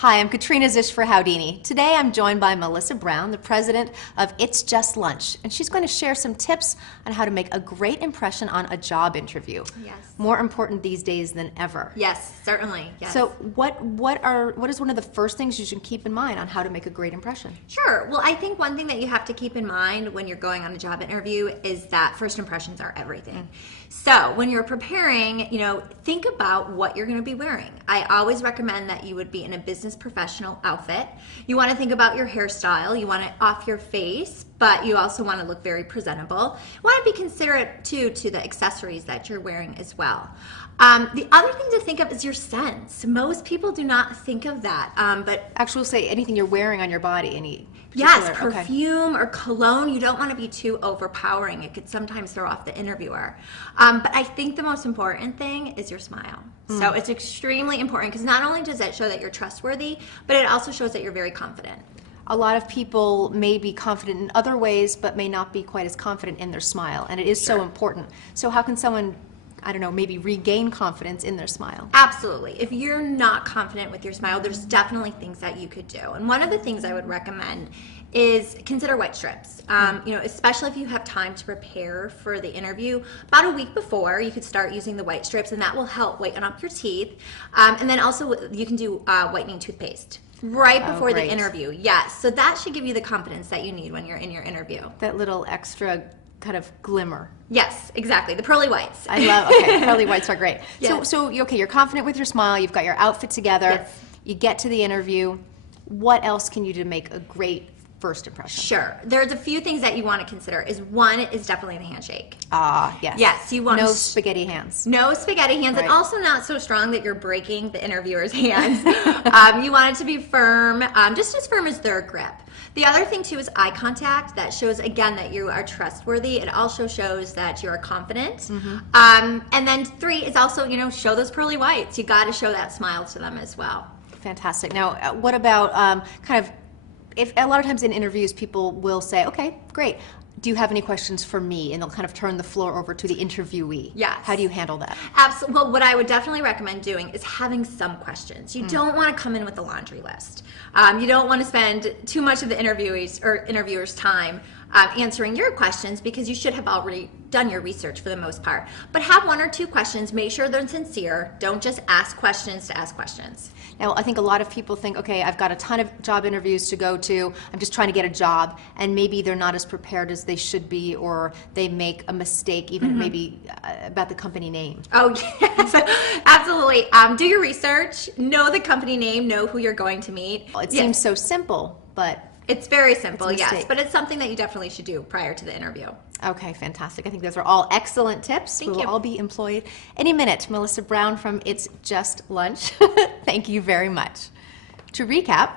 Hi, I'm Katrina Zishfer-Houdini. Today I'm joined by Melissa Brown, the president of It's Just Lunch, and she's going to share some tips on how to make a great impression on a job interview. Yes. More important these days than ever. Yes, certainly. Yes. So what is one of the first things you should keep in mind on how to make a great impression? Sure. Well, I think one thing that you have to keep in mind when you're going on a job interview is that first impressions are everything. So when you're preparing, think about what you're going to be wearing. I always recommend that you would be in a business professional outfit. You want to think about your hairstyle. You want it off your face, but you also want to look very presentable. You want to be considerate too to the accessories that you're wearing as well. The other thing to think of is your scents. Most people do not think of that, but Actually, we'll say anything you're wearing on your body, any yes, particular- perfume or cologne, you don't want to be too overpowering. It could sometimes throw off the interviewer. But I think the most important thing is your smile. So it's extremely important because not only does it show that you're trustworthy, but it also shows that you're very confident. A lot of people may be confident in other ways, but may not be quite as confident in their smile, and it is so important. So how can someone, I don't know, maybe regain confidence in their smile? Absolutely. If you're not confident with your smile, there's definitely things that you could do. And one of the things I would recommend is consider white strips. Especially if you have time to prepare for the interview. About a week before, you could start using the white strips, and that will help whiten up your teeth. And then also you can do whitening toothpaste right before the interview. Yes. So that should give you the confidence that you need when you're in your interview. That little extra kind of glimmer. Yes, exactly. The pearly whites. I love, pearly whites are great. Yes. So you're confident with your smile, you've got your outfit together, Yes. you get to the interview. What else can you do to make a great first impression? Sure. There's a few things that you want to consider. One is definitely the handshake. Yes. Yes, you want no spaghetti hands. No spaghetti hands, Right. and also not so strong that you're breaking the interviewer's hands. You want it to be firm, just as firm as their grip. The other thing too is eye contact. That shows again that you are trustworthy. It also shows that you are confident. And then 3 is also show those pearly whites. You got to show that smile to them as well. Fantastic. Now, what about if a lot of times in interviews people will say, okay, great, do you have any questions for me? And they'll kind of turn the floor over to the interviewee. Yes. How do you handle that? Absolutely. Well, what I would definitely recommend doing is having some questions. You don't want to come in with a laundry list. You don't want to spend too much of the interviewer's time answering your questions because you should have already done your research for the most part. But have 1 or 2 questions. Make sure they're sincere. Don't just ask questions to ask questions. Now, I think a lot of people think, okay, I've got a ton of job interviews to go to. I'm just trying to get a job, and maybe they're not as prepared as they should be, or they make a mistake even maybe about the company name. Oh, yes, absolutely. Do your research. Know the company name. Know who you're going to meet. It seems so simple, but it's very simple, it's a yes, mistake. but it's something that you definitely should do prior to the interview. okay, fantastic. I think those are all excellent tips. Thank We will you. all be employed any minute. Melissa Brown from It's Just Lunch. Thank you very much. To recap,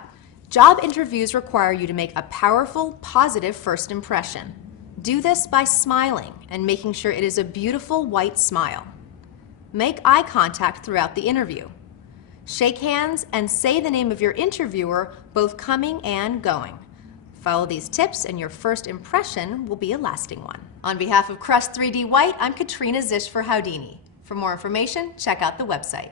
job interviews require you to make a powerful, positive first impression. Do this by smiling and making sure it is a beautiful white smile. Make eye contact throughout the interview. Shake hands and say the name of your interviewer, both coming and going. Follow these tips and your first impression will be a lasting one. On behalf of Crust 3D White, I'm Katrina Zishfer-Houdini. For more information, check out the website.